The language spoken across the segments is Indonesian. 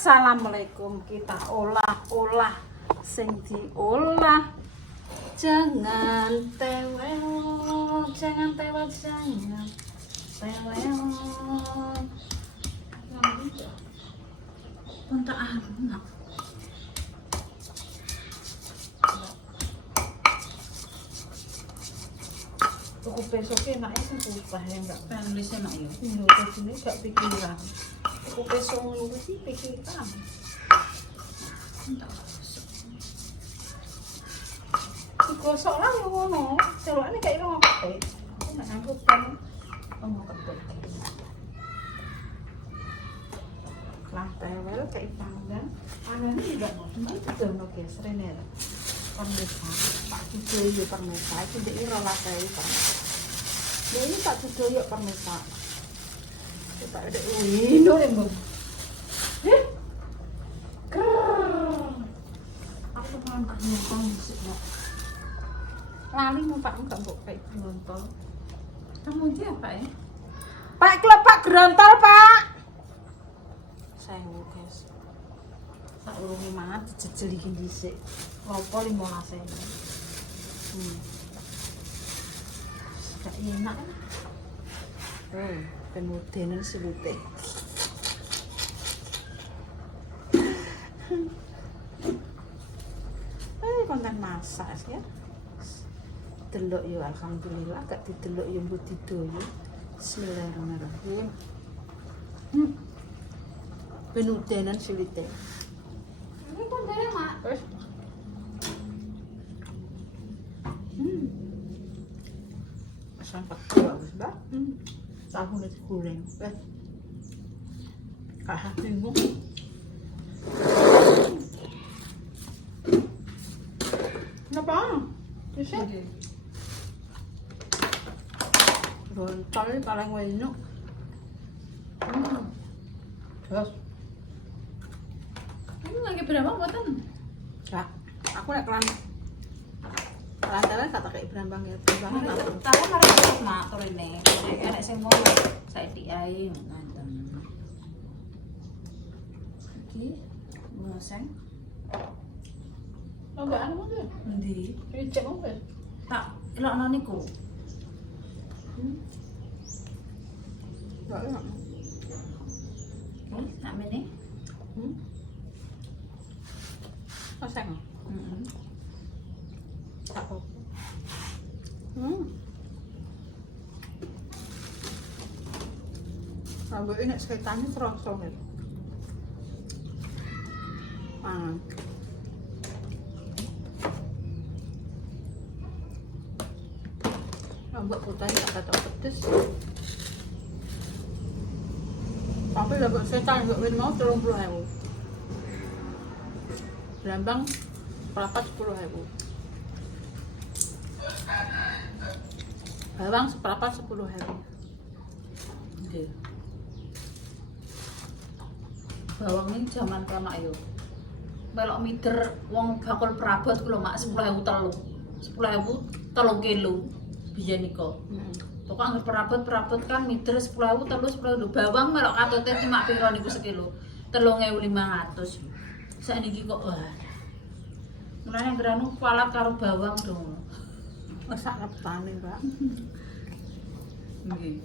Assalamualaikum, kita olah-olah sing diolah. Jangan tewel, jangan tewel, jangan tewel. Untuk anak. Tuku besoknya enaknya sing susah ya enggak? Penulisnya mak yo. Ini sini gak pikiran. Tuku besok ngono sih pikiran. Digosok lah ngono. Celokane kayak ngono kabeh. Aku nek nganggo pen ngono kabeh. Lah tewel kayak panggang. Anane juga mau didono guys rene. Permesa, Pak Cido yo permesa, iki ndek ora lakai Pak. Lha ini Pak Cido yo permesa. Kita ada wino lho. Heh. Aku kan tak nyontol sik kok. Lali mau Pak enggak mbok kayak nyontol. Kamu dia apa ya? Pak klepak grontol, Pak. Sayang guys. Sak urunge mangan dijejeli iki dhisik. Lopo 15.000. Gak enak. Penudenan silute. Konten masak ya. Delok yo alhamdulillah, gak didelok yo mbok didoyo. Bismillahirrahmanirrahim. Penudenan silute. Ini kontennya mak. Wes. Sampai bagus, Mbak. Tahu nih goreng. Wes. Kak bingung. Kenapa? Bisa? Rontol ini paling enak. Terus. Ini lagi berapa buatan? Kak, aku nek kelantaran kata kayak berambang ya. Berambang apa? Tahu harus terus mak tur ini. Enak sing mau saiki ae ngaten. Iki ngoseng. Oh, enggak anu tuh. Endi? Ini cek apa? Tak elokno niku. Enggak enak. Oke, nak mene. Kosong. Heeh. Tak apa. Rambut ini sekitarnya terasa nih. Rambut putihnya agak tak pedes. Tapi rambut setan rambut win mau 30.000. Berambang perapat 10.000. Bawang seperapat 10.000. Nggih. Bawang ini zaman kemak yo. Melok mider wong bakul perabot ku lho mak 10.000 telu. 10.000 3 kilo biyen nika. Pokok anggere perabot kan mider 10.000 telu 10.000 bawang melok katute cuma piro niku sekilo. 3.500. Sakniki kok wah. Mulane ngranu kualat karo bawang dong. Masak repane, Mbak. Nggih.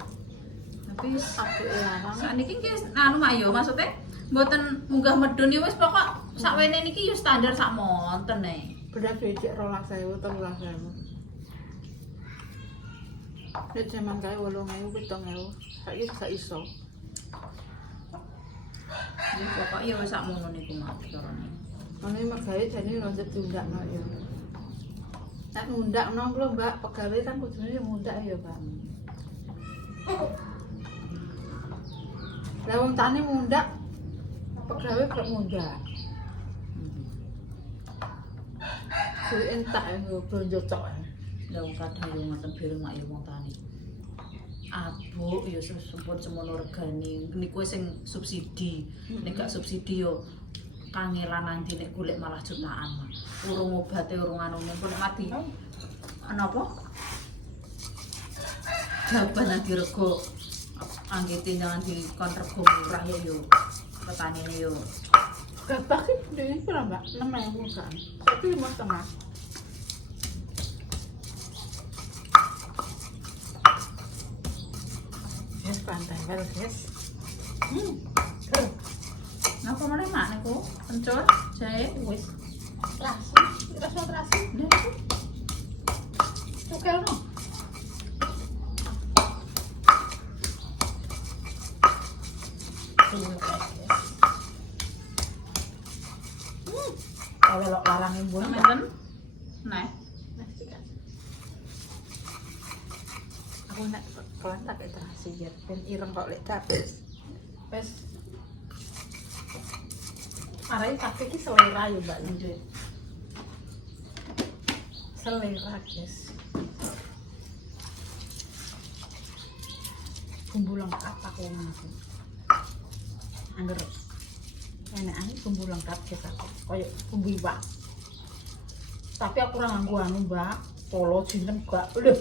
Tapi Apike larang. sakniki ki anu mak yo maksudnya mboten munggah medun ya wis pokok sakwene niki yo standar sak monten e. Beras becik 12.000, 13.000. Nek jaman kae 8.000, 7.000. Saiki gak iso. Ya pokok ya wis sak mono niku mak carane. Ane mergawe jane lonjot diundakno ya. Nek ngundakno lho, Mbak, pegawai kan kudune ngundak ya, Pak. Lah wong tani mundak, pegawai kok mundak. Suwi entak ya blonjo tok. Lah wong kadang yo ngoten biru mak yo wong tani. Abuk yo sempur semono regane. Niku sing subsidi. Nek gak subsidi yo kangelan nanti nek golek malah jutaan mak. Urung obate urung anune kok nek mati. Napa? Jaban nanti rego anggete jangan di kontrego murah ya yo. Petani yo Gabah ki dene pira, Mbak? 6.000 kan. Tapi 5,5. Yes, pantengel, guys. Tuh, Napa meneh mak niku? Kencur, jahe, wis. terasi. Rasa terasi. Nah, Oke, no. Kalau larang ibu menten. Nah, aku nak kawan tak kayak terasi ya, dan ireng kok lek tapis. Pes. Arai tapi ki selera ya Mbak Lindu. Selera guys. Bumbu lengkap aku ngasih. Angger enak bumbu lengkap kita kayak bumbu iwak. Tapi aku ora nganggo anu Mbak, polo jinten gak. Lho.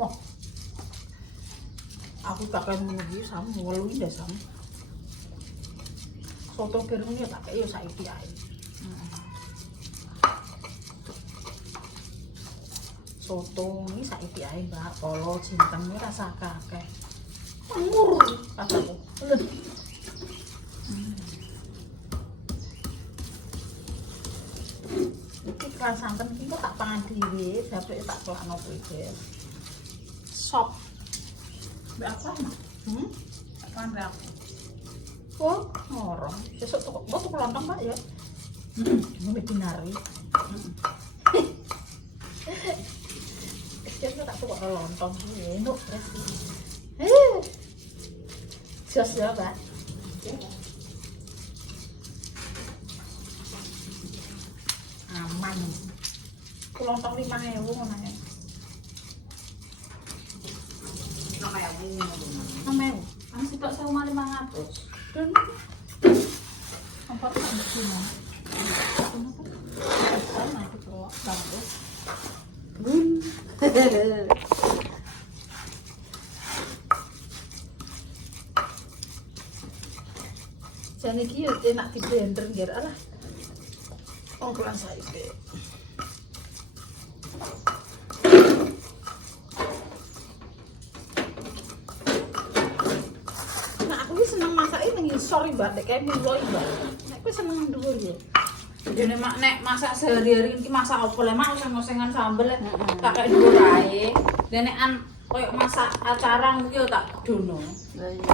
Moh. Aku pakai menunggu sama welu ndak sama. Soto pirungnya pakai yo saiki ae. Soto ini saiki ae Mbak, polo jinten iki rasa akeh. Mur kataku. Lho. Iki keran santen iki kok tak pangan dhewe, dapet tak kelakno kuwi, guys. Sop. mbak apa mak? Apaan mbak aku? Oh, ngorong. Besok tuh lontong Mbak ya. Ini dinari. Sekian tak tuh lontong sih, enak resi. Jos ya Mbak. Aman. Lontong 5.000 ngono ya. 6.000. Kan sitok 1.500. Dan apa tak begini? Sama itu kok bagus. Jadi ki enak di blender nggih alah. Ongklan saiki. Seneng masak ini sorry Mbak, nek kayak milo Mbak. Nek kowe seneng dhuwur ya. Jadi mak nek masak sehari-hari iki masak apa le mak oseng-osengan sambel tak kayak dhuwur ae. Dan nek an koyo masak acara ngono ki tak dono. Lah iya.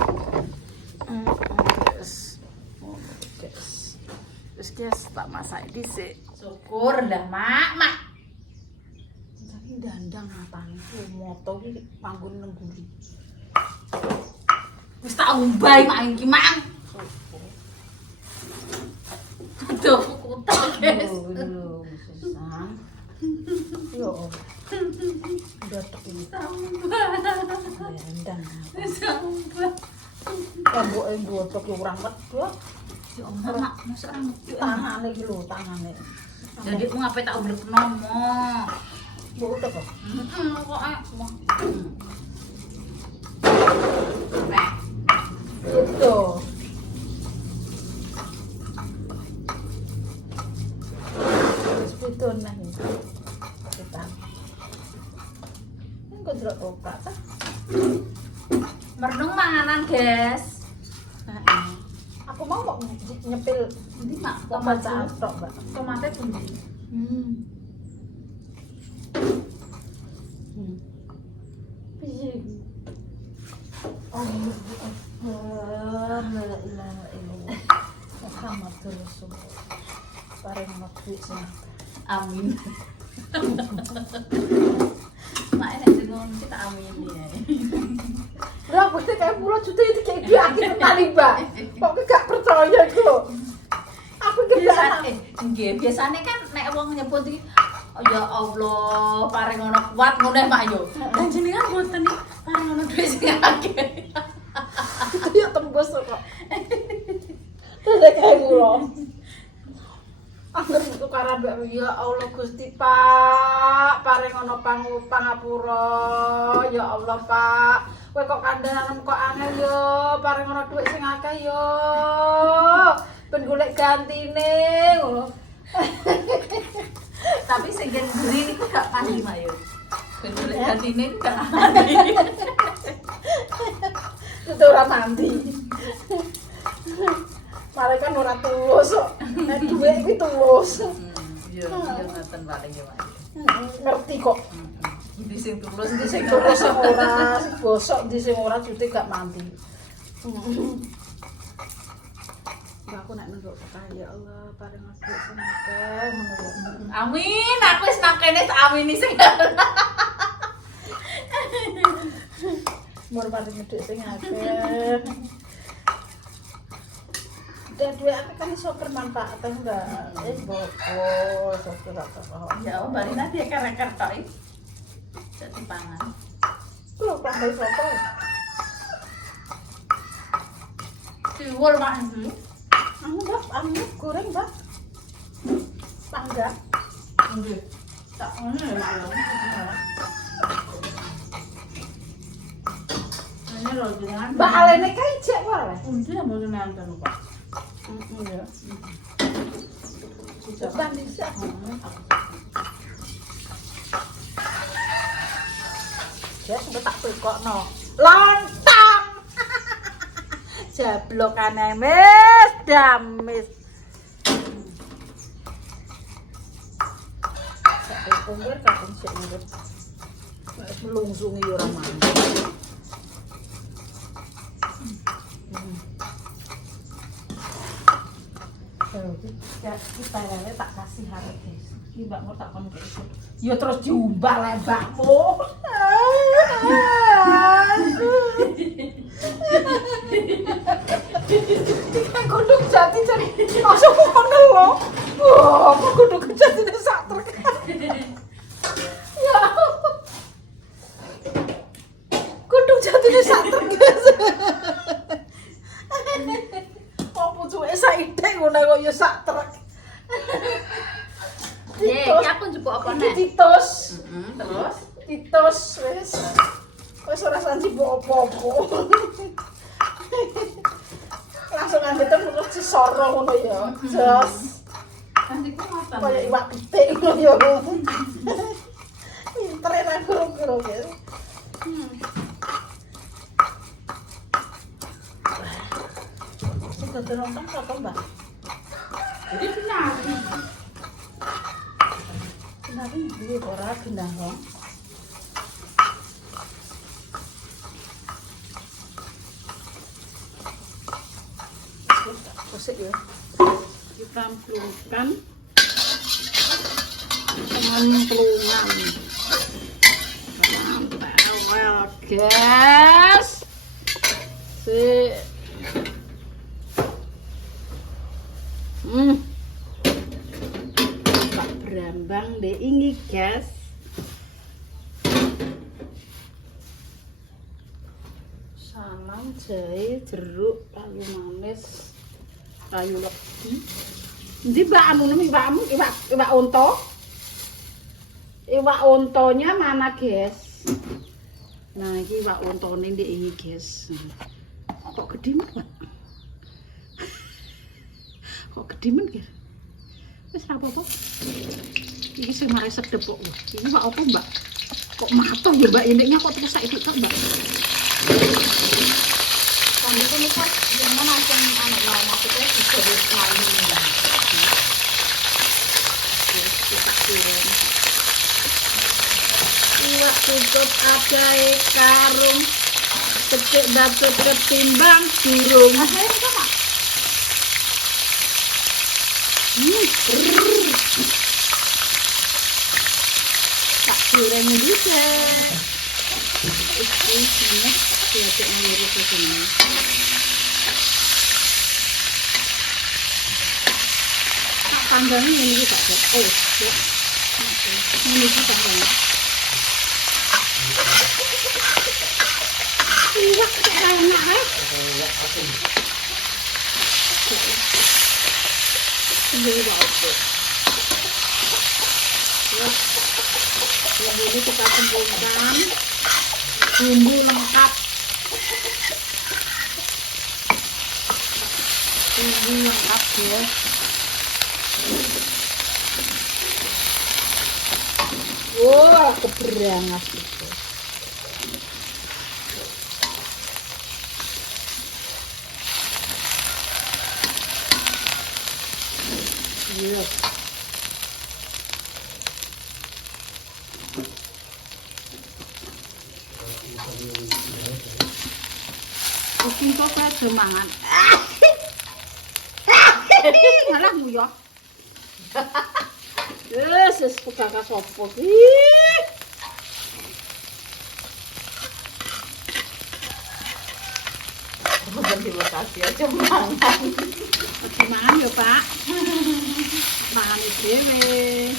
Guys. Oh, guys. Wis guys tak masak dhisik. Syukur dah mak. Tapi dandang matangku moto iki panggon nengguri. Wis tak umbai mak iki mak. Aduh, kutak guys. Lho, susah. Yo. Udah tek ini. Dandang. Wis umbai. Kambuke botok yo urang wedok. Ya Allah mak, masa orang ngeduk Tangane iki lho, tangane. jadi ku ngapain tak ublek nomo. Mbok utek kok. Kok ae semua. Itu. Sepuluh nah ini. Kita. Ini kok jeruk toprak ta? Merdung manganan, guys. Aku mau nyepil Ndi mak tomat tomat tok, Mbak. tomatnya pundi? Piye? Oh, la ilaha illallah. Muhammadur Rasulullah. Bareng waktu sing Amin. Mak enak jeneng kita amin ya. Lah, kok kayak 10 juta itu kayak dia akhir tadi, Mbak. Kok gak percaya iku lho. Aku Biasa kebiasaan. nggih, biasane kan nek wong nyebut iki oh, ya Allah, paring ngono kuat ngono mak yo. Lah jenengan mboten iki paring ngono dhuwit sing akeh. Itu ya tembus kok. Udah kayak kula. Aku tukaran mbak ya Allah Gusti Pak, paring ono pangapura. Ya Allah Pak, kowe kok kandhanan kok angel yo, paring ono dhuwit sing akeh yo. ben golek gantine ngono. Tapi sing geni niku gak pandi Mayu. Ben golek gantine gak pandi. Itu ora mandi. Mare kan ora tulus kok. Nek duwe iki tulus. Iya, ngoten paling ya, Mas. Ngerti kok. Ndi sing tulus, Di sing tulus sing ora, sing bosok di sing ora jute gak mandi. Mbak aku nek nunduk ya Allah, paring aku sing akeh ngono ya. Amin, aku wis nang kene amin sing. Mur paring nduk sing akeh. Dua apa kan iso bermanfaat enggak? Boko, sopir apa? Ya, bari nanti ya karek tok iki. Jadi pangan. Kulo paham sopo. Diwul Mas. Mbak, goreng, Mbak. Panggang. Nggih. Tak ngono ya, Mak. Ini lho jenengan. Mbak alene kae jek wae. Pundi ya mboten nonton kok. Ya. Coba bisa. Ya sudah tak tukokno. Lontong. Jablokane mes damis. Sak kumpul kapan sik ngurut. Wis melungsungi yo ora mandi. Kita tak kasih hari guys. Ini mbakmu tak kon ikut. Ya terus diumbah lah mbakmu. Kan kudu jati jadi masuk ngono lho. Wah, kok kudu jati sak truk. Ya. Kudu jati sak truk. Pucuke saithik ngono kok ya sak truk. Iki aku njupuk apa nek? Titus. Terus Titus wis. Wis ora sanji mbok apa-apa. Langsung ambek terus sesoro ngono ya. Jos. nanti ku ngoten. Kaya iwak pitik ngono ya. Pinter ra guru-guru ya. Sudah nonton apa, Mbak? Jadi pinari. Kenapa ini ora gendang kok? Kosek ya. Kita amplungkan dengan pelungan. Well, guys. Si Pak Brambang deh ini guys. Salam jahe, jeruk, kayu manis, kayu legi. Ndi mbak anu nih mbakmu iwak unta. Iwak untonya mana guys? Nah ini iwak untone ndek iki guys. Kok gede banget? Kok gede men ya? Wis ra apa-apa. Iki sing mari sedep kok. Iki Pak apa, Mbak? Kok mateng ya, Mbak? Indiknya kok terus saiki tok, Mbak. Sambil itu kan jangan langsung anak maksudnya bisa bermain. Kita turun. Iwak cukup ada karung. Kecik dapat ketimbang burung. Akhirnya sama. Tak goreng bisa. Ini sedikit mirip ke sini. Panggangnya ini juga ada. Ini juga ada. Iwak enak ya. Ini bau. Yang ini kita kumpulkan bumbu lengkap. ini lengkap ya. Wah, keberangas itu. Iya. Bikin kok aja mangan. Ngalah nguyok. Yes, pegangkas opo ki. Bukan di lokasi aja mangan. Mangan ya, Pak. Mangan dhewe.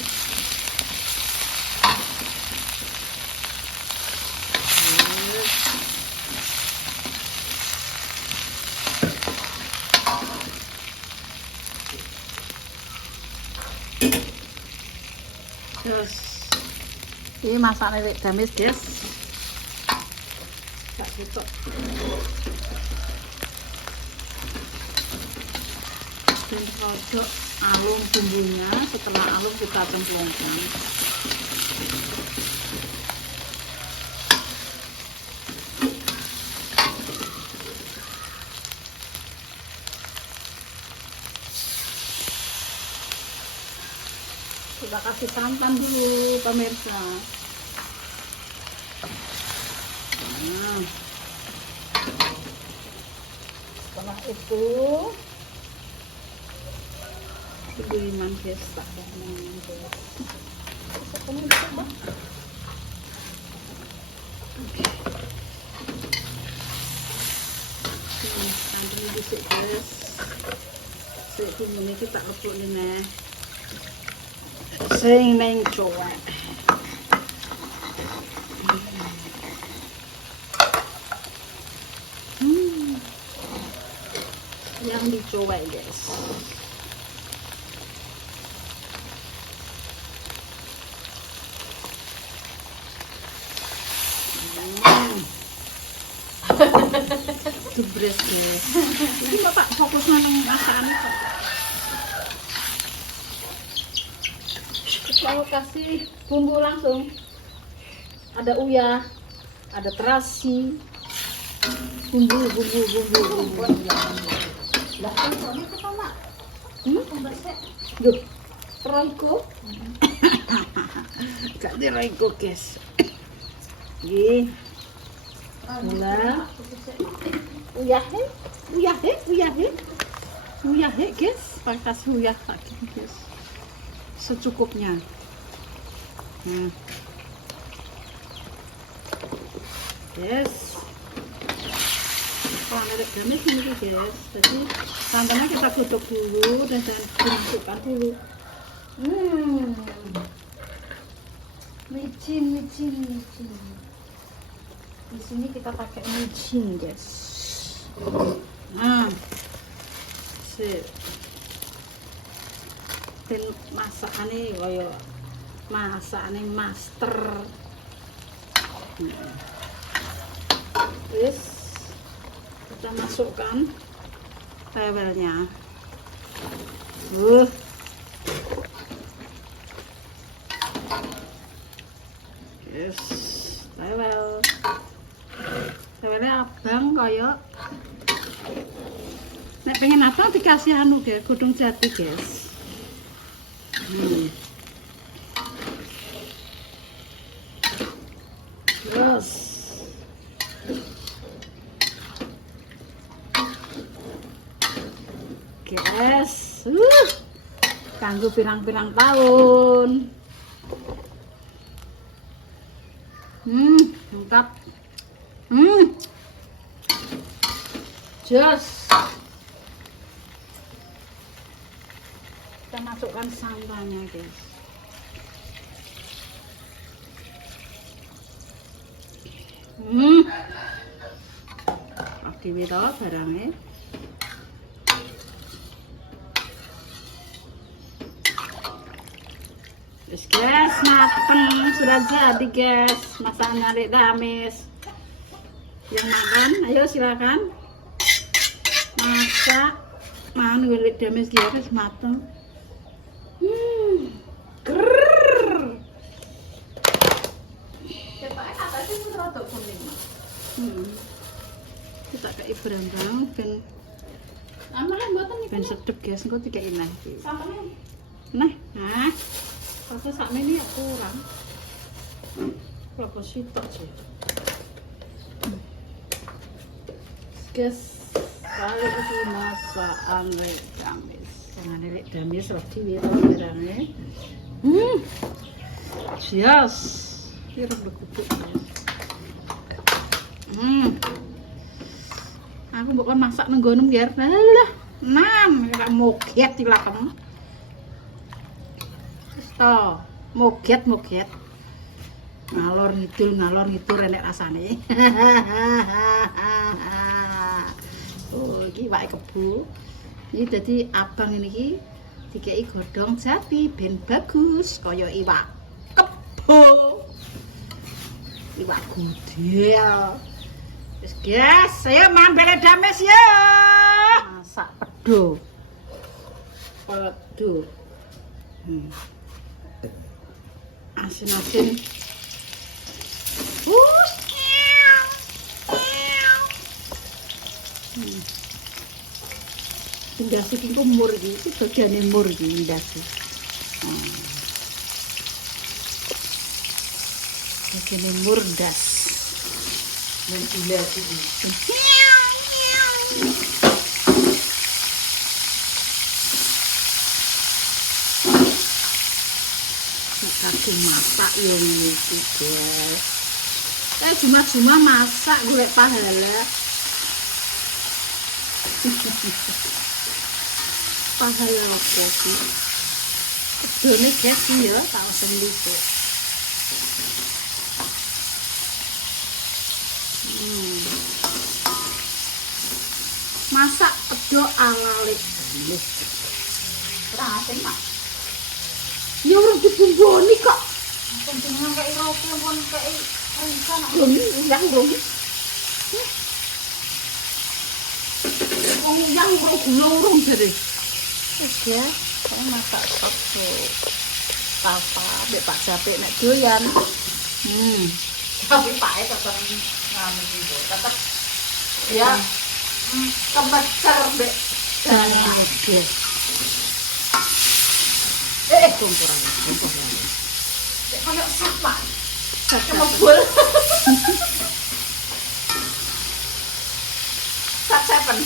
Terus ini masaknya wek gamis, guys. Tak tutup. Dan rodok alum bumbunya. Setelah alum kita cemplungkan. Kita kasih santan dulu, pemirsa. Nah, setelah itu buliman guys, tak santan disik guys. Sik bumbunya kita rebuk nih. Sing neng cuek. Yang dicuek guys. Dubres guys. Ini Bapak fokus nang masakan itu. Lalu kasih bumbu langsung. Ada uyah, ada terasi, bumbu. Lah kan soalnya itu sama. Duh, roiko. Gak di roiko guys. Gih, gula, uyah guys, pakai uyah lagi guys. Secukupnya. Yes. Kalau ada gamis ini guys, jadi santannya kita tutup dulu dan dimasukkan dulu. Micin. Di sini kita pakai micin guys. Nah, dan masakane kaya masakane master. Terus kita masukkan tewelnya. Yes, tewelnya abang kaya. Nek pengen apa dikasih anu guys, godong jati guys. Terus guys, kanggo pirang-pirang tahun. Lengkap. Jos. Kita masukkan santannya guys. Oke, wito barangnya. Yes guys, mateng, sudah jadi guys masakan Adik Damis. Yang makan, ayo silakan masak Mana gue dames dia wis mateng. Grrrr. Cepake atasnya pun rada kuning. Kita kayak berambang ben Amalan mboten ben niku. sedep guys, engko dikek nah. Sampene Nah, aku sakmene ya kurang. Berapa sitok sih? Guys, kali itu masakan lek damis. Sangane lek damis roh diwiro berane. Yes. Kira bekupuk. Aku mbok kon masak nang nggonmu ger. Lah, ora moget ilakem. Wis to, moget. Ngalor ngidul enek rasane. Oh, iki wae kebo. Iki dadi abang ini iki dikeki godhong jati ben bagus kaya iwak kebo. Iwak gudel. Wis guys, ayo mambele dames ya. Masak pedo. Asin-asin. Indah iki ku mur iki bagiane mur iki indah iki. Bagiane mur ndas. dan gula iki. Kaki masak yang ini guys. Cuma masak gue pahala. Pahala apa sih? Kedone guys ya, tak sendiri. Masak pedo ala lek. Kurang asin, Mak. Ya urung dibumboni kok. Pentingnya kayak roti pun kayak ikan. Yang urung. Wong yang kok gula urung jare. Wis ya, saya masak sop papa mbek Pak Japik nek doyan. Tapi Pak tetap nganu gitu. Tetap ya kemecer mbek Jangan guys. Kumpulan. kayak sama. Kemebul. Sat-sepen.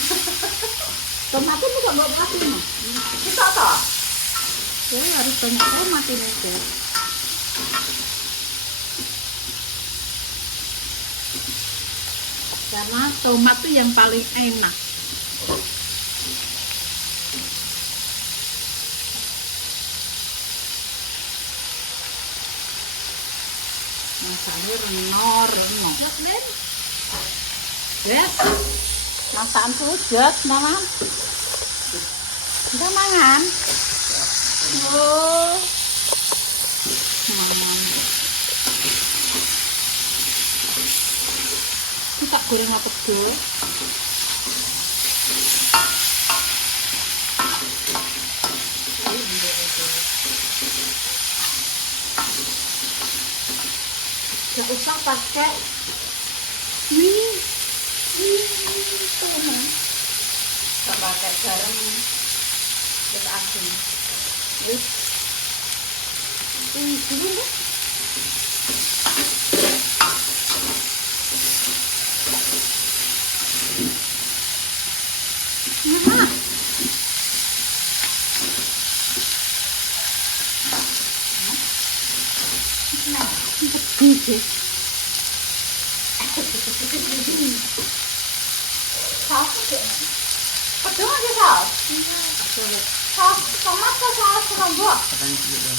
Tomatnya juga mau mati mas. Kita toh. Ya harus banyak tomat ini guys. Karena tomat tuh yang paling enak. Masaknya renor. Jasmine. Yes. Masakan tuh jas mama. Udah mangan. Oh. Mangan. Kita goreng apa dulu? Gak usah pakai tomat. Tambah pakai garam. Terus asin. Wis. Ini dulu. Saus aja. Pedang aja saus. Saus tomat atau saus lombok? Katanya juga.